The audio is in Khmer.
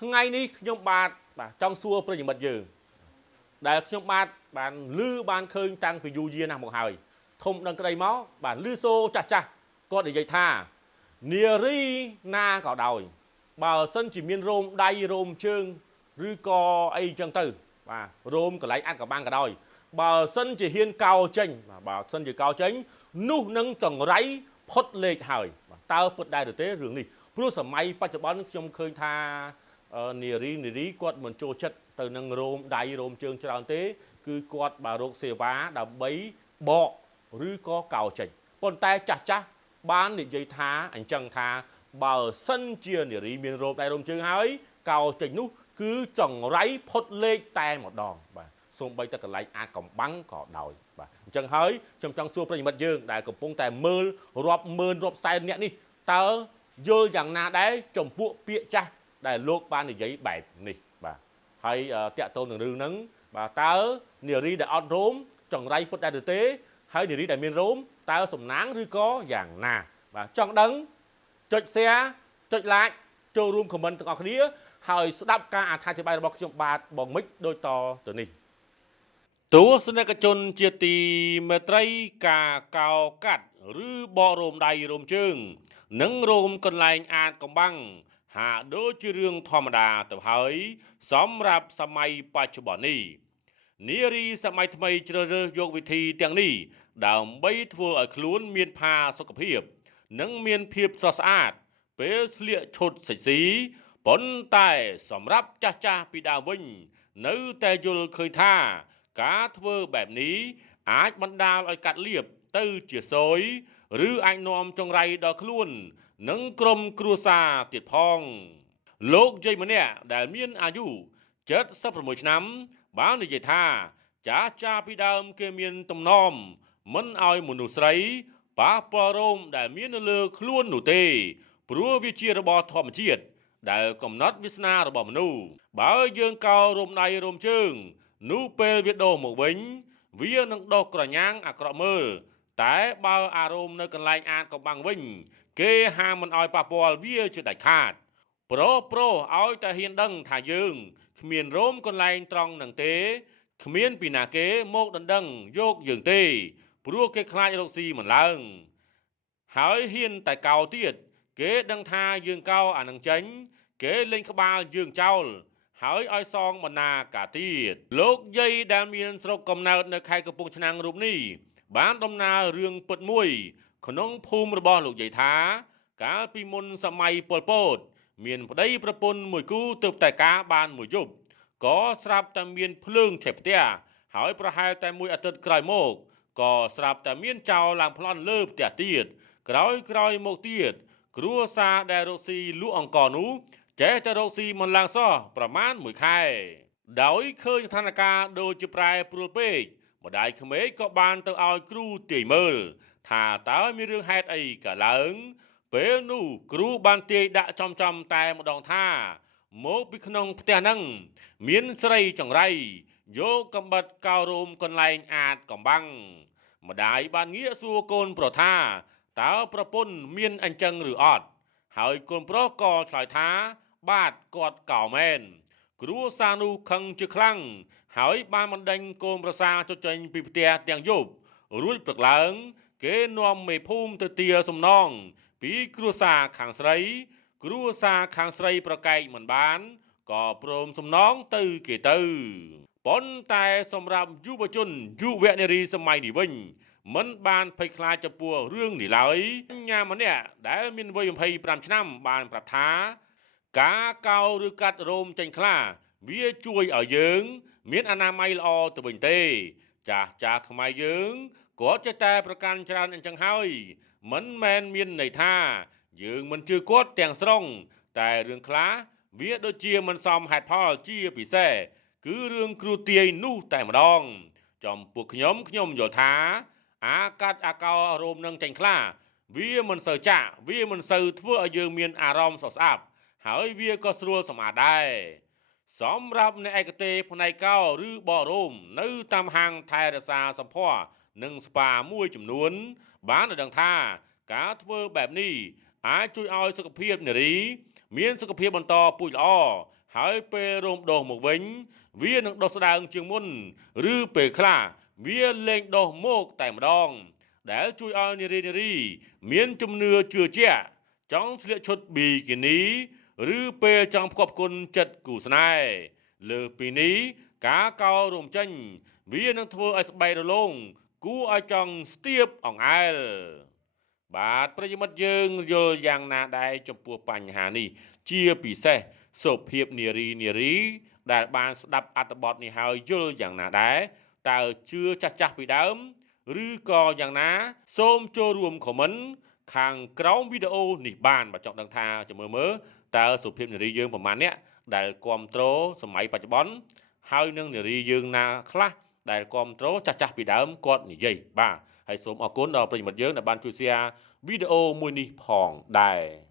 ngay ní nhom bạt trong xuaประโยชน์យើងដែលខ្ញុំបានលឺបានឃើញតាំងពីយូរយារណាស់មកហើយធំដឹងក្តីមកបានលឺសូចាស់គាត់និយាយថានារីណាក៏ដោយបើសិនជាមានរោមដៃរោមជើងឬក៏អីចឹងទៅបាទរោមកន្លែងអាត់កបាំងក៏ដោយបើសិនជាហ៊ានកោចេញបើសិនជាកោចេញនោះនឹងចង្រៃផុតលេខហើយតើពិតដែរឬទេរឿងនេះព្រោះសម័យបច្ចុប្បន្នខ្ញុំឃើញថានារីគាត់មិនចូលចិត្តទៅនឹងរោមដៃរោមជើងច្រើនទេគឺគាត់បើរោគសេវាដើម្បីបកឬក៏កោចេញប៉ុន្តែចាស់បាននិយាយថាអញ្ចឹងថាបើសិនជានារីមានរោមដៃរោមជើងហើយកោចេញនោះគឺចង្រៃផុតលេខតែម្ដងបាទសូម្បីតែកន្លែងអាចកំបាំងក៏ដោយបាទអញ្ចឹងហើយខ្ញុំចង់សួរប្រិយមិត្តយើងដែលកំពុងតែមើលរាប់ម៉ឺនរាប់សែនអ្នកនេះតើយល់យ៉ាងណាដែរចំពោះពាក្យចាស់ដែលលោកបាននិយាយបែបនេះបាទហើយតាក់ទងនឹងរឿងហ្នឹងបាទតើនារីដែលអត់រោមចង្រៃពុតដែរឬទេហើយនារីដែលមានរោមតើសំណាងឬក៏យ៉ាងណាបាទចង់ដឹងចុច share ចុច like ចូលរួម comment ទាំងអស់គ្នាហើយស្ដាប់ការអត្ថាធិប្បាយរបស់ខ្ញុំបាទបងមិចដូចតទៅនេះទស្សនិកជនជាទីមេត្រីការកោកាត់ឬបករោមដៃរោមជើងនិងរោមកន្លែងអាចកំបាំងហាក់ដូចជារឿងធម្មតាទៅហើយសម្រាប់សម័យបច្ចុប្បន្ននេះនារីសម័យថ្មីជ្រើសរើសយកវិធីទាំងនេះដើម្បីធ្វើឲ្យខ្លួនមានផាសុខភាពនិងមានភាពស្រស់ស្អាតពេលស្លៀកឈុតសិចស៊ីប៉ុន្តែសម្រាប់ចាស់ពីដើមវិញនៅតែយល់ឃើញថាការធ្វើបែបនេះអាចបណ្ដាលឲ្យកាត់លៀបទៅជាសយឬអាចនាំចង្រៃដល់ខ្លួននិងក្រុមគ្រួសារទៀតផងលោកយាយម្នាក់ដែលមានអាយុ76ឆ្នាំបាននិយាយថាចាស់ពីដើមគេមានទំនំមិនឲ្យមនុស្សស្រីប៉ះពាល់រោមដែលមាននៅលើខ្លួននោះទេព្រោះវាជារបស់ធម្មជាតិដែលកំណត់វាសនារបស់មនុស្សបើយើងកោរោមដៃរោមជើងនោះពេលវាដូរមកវិញវានឹងដុសក្រញាំងអាក្រក់មើលតែបើអារោមនៅកន្លែងអាចកំបាំងវិញគេហាមមិនឲ្យប៉ះពាល់វាជាដាច់ខាតប្រុសឲ្យតែហ៊ានដឹងថាយើងគ្មានរោមកន្លែងត្រង់នឹងទេគ្មានពីណាគេមកដណ្ដឹងយកយើងទេព្រោះគេខ្លាចរកស៊ីមិនឡើងហើយហ៊ានតែកោទៀតគេដឹងថាយើងកោអានឹងចេញគេលេងក្បាលយើងចោលហើយឲ្យសងបណ្ណាការទៀតលោកយាយដែលមានស្រុកកំណើតនៅខេត្តកំពង់ឆ្នាំងរូបនេះបានដំណើររឿងពិតមួយក្នុងភូមិរបស់លោកយាយថាកាលពីមុនសម័យប៉ុលពតមានប្តីប្រពន្ធមួយគូទើបតែការបានមួយយប់ក៏ស្រាប់តែមានភ្លើងឆេះផ្ទះហើយប្រហែលតែមួយអាទិត្យក្រោយមកក៏ស្រាប់តែមានចោរឡើងប្លន់លើផ្ទះទៀតក្រោយមកទៀតគ្រួសារដែលរកស៊ីលក់អង្ករនោះចេះតែរកស៊ីមិនឡើងសោះប្រមាណ1ខែដោយឃើញស្ថានភាពដូចជាប្រែប្រួលពេកម្ដាយក្មេកក៏បានទៅឲ្យគ្រូទាយមើលថាតើមានរឿងហេតុអីកើតឡើងពេលនោះគ្រូបានទាយដាក់ចំតែម្ដងថាមកពីក្នុងផ្ទះហ្នឹងមានស្រីចង្រៃយកកំបិតកោរោមកន្លែងអាចកំបាំងម្ដាយបានងាកសួរកូនប្រុសថាតើប្រពន្ធមានអញ្ចឹងឬអត់ហើយកូនប្រុសក៏ឆ្លើយថាបាទគាត់កោមែនគ្រួសារនោះខឹងជាខ្លាំងហើយបានបណ្ដេញកូនប្រសាចុចចេញពីផ្ទះទាំងយប់រួចព្រឹកឡើងគេនាំមេភូមិទៅទាសំណងពីគ្រួសារខាងស្រីគ្រួសារខាងស្រីប្រកែកមិនបានក៏ព្រមសំណងទៅគេទៅប៉ុន្តែសម្រាប់យុវជនយុវនារីសម័យនេះវិញមិនបានភ័យខ្លាចចំពោះរឿងនេះឡើយញ៉ាម្នាក់ដែលមានវ័យ25ឆ្នាំបានប្រាប់ថាការកោឬកាត់រោមចេញខ្លាវាជួយឲ្យយើងមានអនាម័យល្អទៅវិញទេចាស់ខ្មែរយើងគាត់ចេះតែប្រកាន់ច្រើនអញ្ចឹងហើយមិនមែនមានន័យថាយើងមិនជឿគាត់ទាំងស្រុងតែរឿងខ្លះវាដូចជាមិនសមហេតុផលជាពិសេសគឺរឿងគ្រូទាយនោះតែម្ដងចំពោះខ្ញុំយល់ថាអាកាត់អាកោរោមនឹងចេញខ្លាវាមិនសូវចាក់វាមិនសូវធ្វើឲ្យយើងមានអារម្មណ៍ស្រស់ស្អាប់ហើយវាក៏ស្រួលសម្អាតដែរសម្រាប់អ្នកឯកទេសផ្នែកកោឬបករោមនៅតាមហាងថែរក្សាសម្ផស្សនិងស្ប៉ាមួយចំនួនបានដឹងថាការធ្វើបែបនេះអាចជួយឲ្យសុខភាពនារីមានសុខភាពបន្តពូជល្អហ ហើយពេលរោមដុះមកវិញវានឹងដុះស្ដើងជាងមុនឬពេលខ្លះវាលែងដុះមកតែម្ដងដែលជួយឲ្យនារីមានជំនឿជឿជាក់ចង់ស្លៀកឈុតប៊ីគីនីឬពេលចង់ផ្គប់ផ្គុនចិត្តគូស្នេហ៍លើពីនេះការកោររោមចេញវានឹងធ្វើឲ្យស្បែករលោងគួរឲ្យចង់ស្ទាបអង្អែលបាទប្រិយមិត្តយើងយល់យ៉ាងណាដែរចំពោះបញ្ហានេះជាពិសេសសុភាពនារីដែលបានស្ដាប់អត្ថបទនេះហើយយល់យ៉ាងណាដែរតើជឿចាស់ពីដើមឬក៏យ៉ាងណាសូមចូលរួមខមមិនខាងក្រោមវីដេអូនេះបានបើចង់ដឹងថាចាំមើលតើសុភាពនារីយើងប្រមាណអ្នកដែលគ្រប់គ្រងសម័យបច្ចុប្បន្នហើយនឹងនារីយើងណាខ្លះដែលគ្រប់គ្រងចាស់ពីដើមគាត់និយាយបាទហើយសូមអរគុណដល់ប្រិយមិត្តយើងដែលបានជួយ share វីដេអូមួយនេះផងដែរ